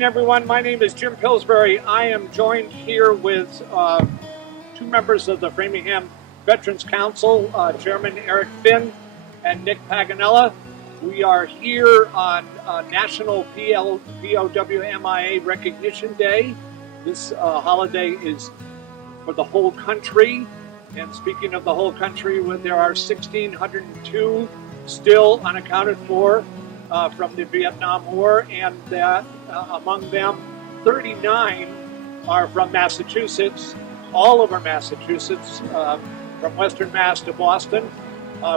evening, everyone. My name is Jim Pillsbury. I am joined here with two members of the Framingham Veterans Council, Chairman Eric Finn and Nick Paganella. We are here on National POW MIA Recognition Day. This holiday is for the whole country. And speaking of the whole country, there are 1,602 still unaccounted for from the Vietnam War, and that among them, 39 are from Massachusetts, all over Massachusetts, from Western Mass to Boston.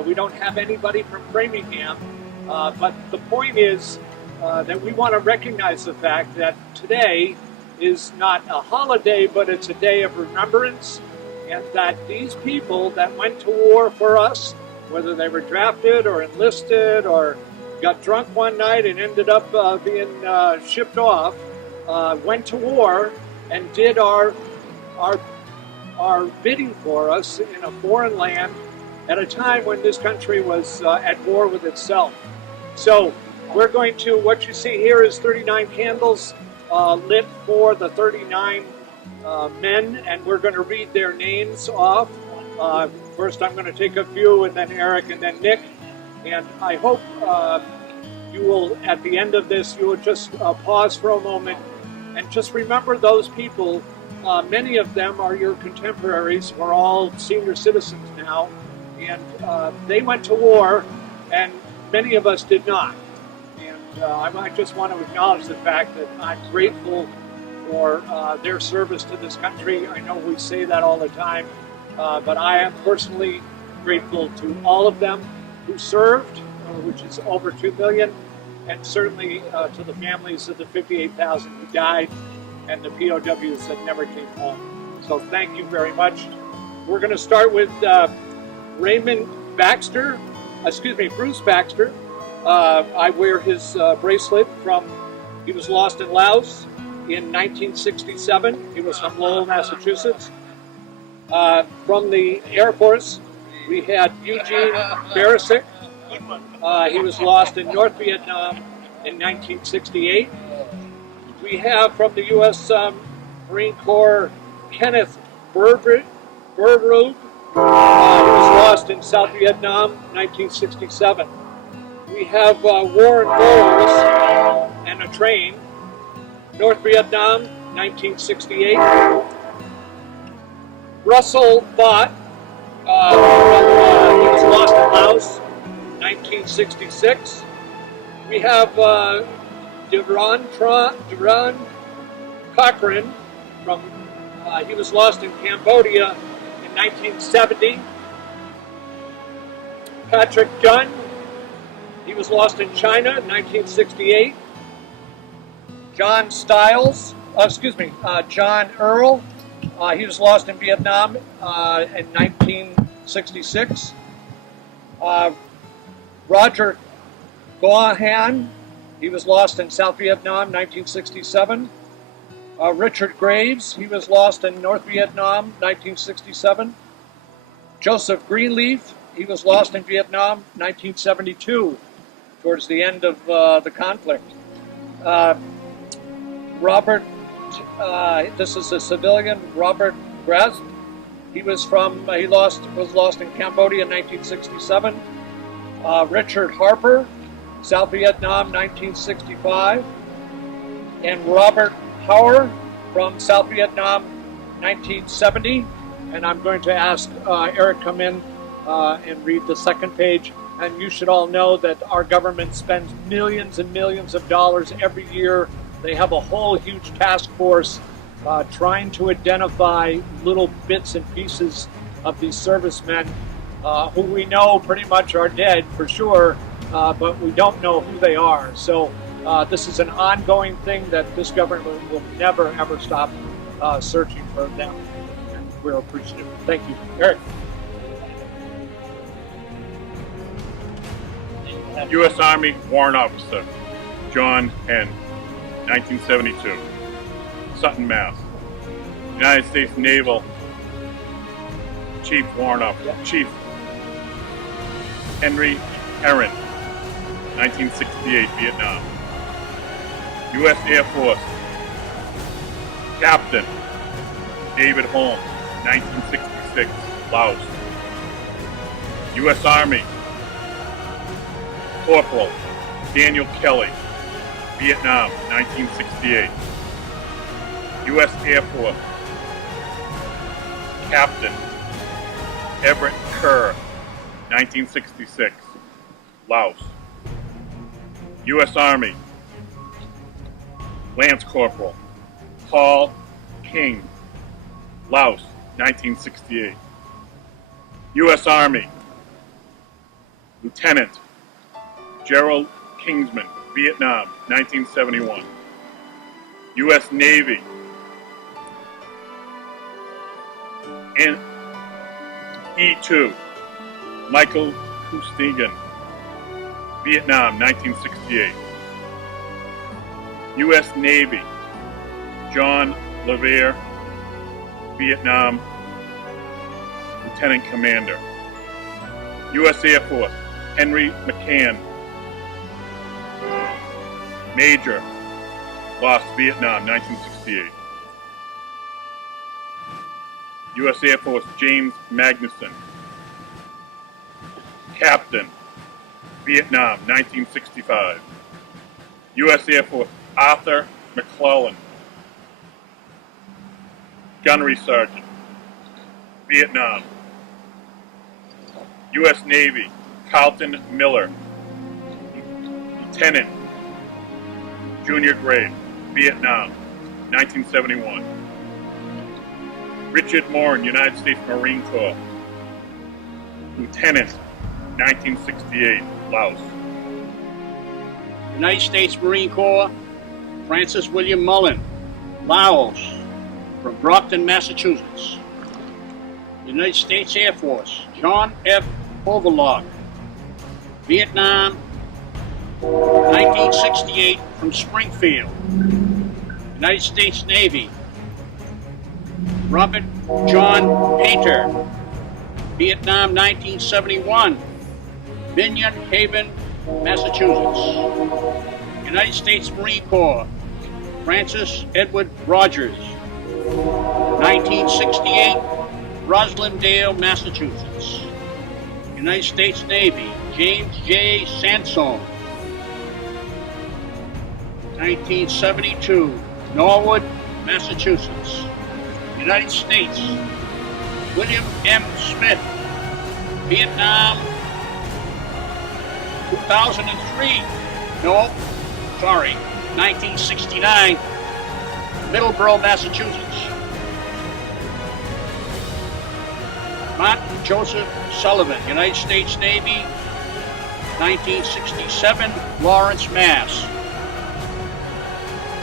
We don't have anybody from Framingham, but the point is that we want to recognize the fact that today is not a holiday, but it's a day of remembrance, and that these people that went to war for us, whether they were drafted or enlisted or got drunk one night and ended up being shipped off, went to war and did our bidding for us in a foreign land at a time when this country was at war with itself. So we're going to, what you see here is 39 candles lit for the 39 men, and we're going to read their names off. First I'm going to take a few, and then Eric, and then Nick. And I hope you will, at the end of this, you will just pause for a moment and just remember those people. Many of them are your contemporaries. We're all senior citizens now. And they went to war, and many of us did not. And I just want to acknowledge the fact that I'm grateful for their service to this country. I know we say that all the time, but I am personally grateful to all of them who served, which is over 2 million, and certainly to the families of the 58,000 who died and the POWs that never came home. So thank you very much. We're going to start with Bruce Baxter. I wear his bracelet he was lost in Laos in 1967. He was from Lowell, Massachusetts. From the Air Force, we had Eugene Barisic. He was lost in North Vietnam in 1968. We have from the U.S. Marine Corps, Kenneth Burbrug. He was lost in South Vietnam, 1967. We have Warren Bowles and a train, North Vietnam, 1968. Russell Bott, he was lost in Laos, 1966. We have Duran Cochran he was lost in Cambodia in 1970. Patrick Dunn, he was lost in China in 1968. John Earl, he was lost in Vietnam in 1966. Roger Gohan, he was lost in South Vietnam, 1967. Richard Graves, he was lost in North Vietnam, 1967. Joseph Greenleaf, he was lost in Vietnam, 1972, towards the end of the conflict. This is a civilian, Robert Gresp. He was lost in Cambodia in 1967. Richard Harper, South Vietnam, 1965. And Robert Hauer from South Vietnam, 1970. And I'm going to ask Eric come in and read the second page. And you should all know that our government spends millions and millions of dollars every year. They have a whole huge task force trying to identify little bits and pieces of these servicemen who we know pretty much are dead for sure, but we don't know who they are. So this is an ongoing thing that this government will never, ever stop searching for them. And we're appreciative. Thank you. Eric. U.S. Army Warrant Officer John Henn, 1972, Sutton, Mass. United States Naval Chief Warrant Officer, Chief Henry Aaron, 1968, Vietnam. U.S. Air Force, Captain David Holmes, 1966, Laos. U.S. Army, Corporal Daniel Kelly, Vietnam, 1968. U.S. Air Force, Captain Everett Kerr, 1966, Laos. U.S. Army, Lance Corporal Paul King, Laos, 1968. U.S. Army, Lieutenant Gerald Kingsman, Vietnam, 1971. U.S. Navy, and E2, Michael Costigan, Vietnam, 1968. U.S. Navy, John LeVere, Vietnam, Lieutenant Commander. U.S. Air Force, Henry McCann, Major, lost Vietnam, 1968. U.S. Air Force, James Magnuson, Captain, Vietnam, 1965. U.S. Air Force, Arthur McClellan, Gunnery Sergeant, Vietnam. U.S. Navy, Carlton Miller, Lieutenant, Junior Grade, Vietnam, 1971. Richard Morin, United States Marine Corps, Lieutenant, 1968, Laos. United States Marine Corps, Francis William Mullen, Laos, from Brockton, Massachusetts. United States Air Force, John F. Overlock, Vietnam, 1968, from Springfield. United States Navy, Robert John Painter, Vietnam, 1971, Minion Haven, Massachusetts. United States Marine Corps, Francis Edward Rogers, 1968, Roslindale, Massachusetts. United States Navy, James J. Sansone, 1972, Norwood, Massachusetts. United States, William M. Smith, Vietnam, 2003, 1969, Middleborough, Massachusetts. Martin Joseph Sullivan, United States Navy, 1967, Lawrence, Mass.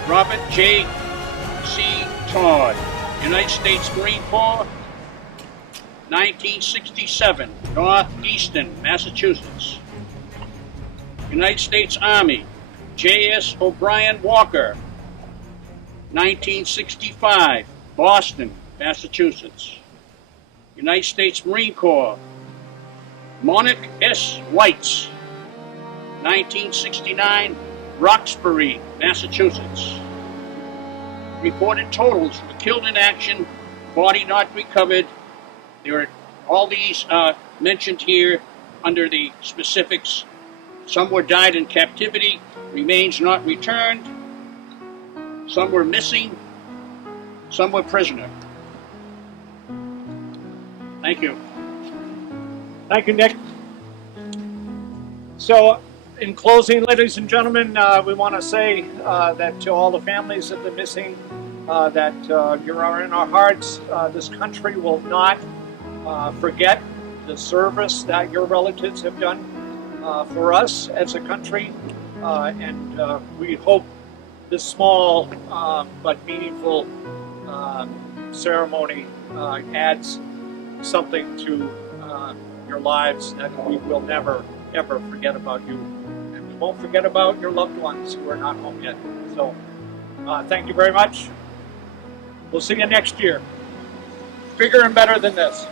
Robert J. C. Todd, United States Marine Corps, 1967, Northeastern, Massachusetts. United States Army, J.S. O'Brien Walker, 1965, Boston, Massachusetts. United States Marine Corps, Monic S. Whites, 1969, Roxbury, Massachusetts. Reported totals for killed in action, body not recovered. There are all these mentioned here under the specifics. Some were died in captivity, remains not returned. Some were missing. Some were prisoner. Thank you. Thank you, Nick. So, in closing, ladies and gentlemen, we want to say that to all the families of the missing, that you are in our hearts. This country will not forget the service that your relatives have done for us as a country, and we hope this small but meaningful ceremony adds something to your lives, that we will never, ever forget about you. And we won't forget about your loved ones who are not home yet. So thank you very much. We'll see you next year. Bigger and better than this.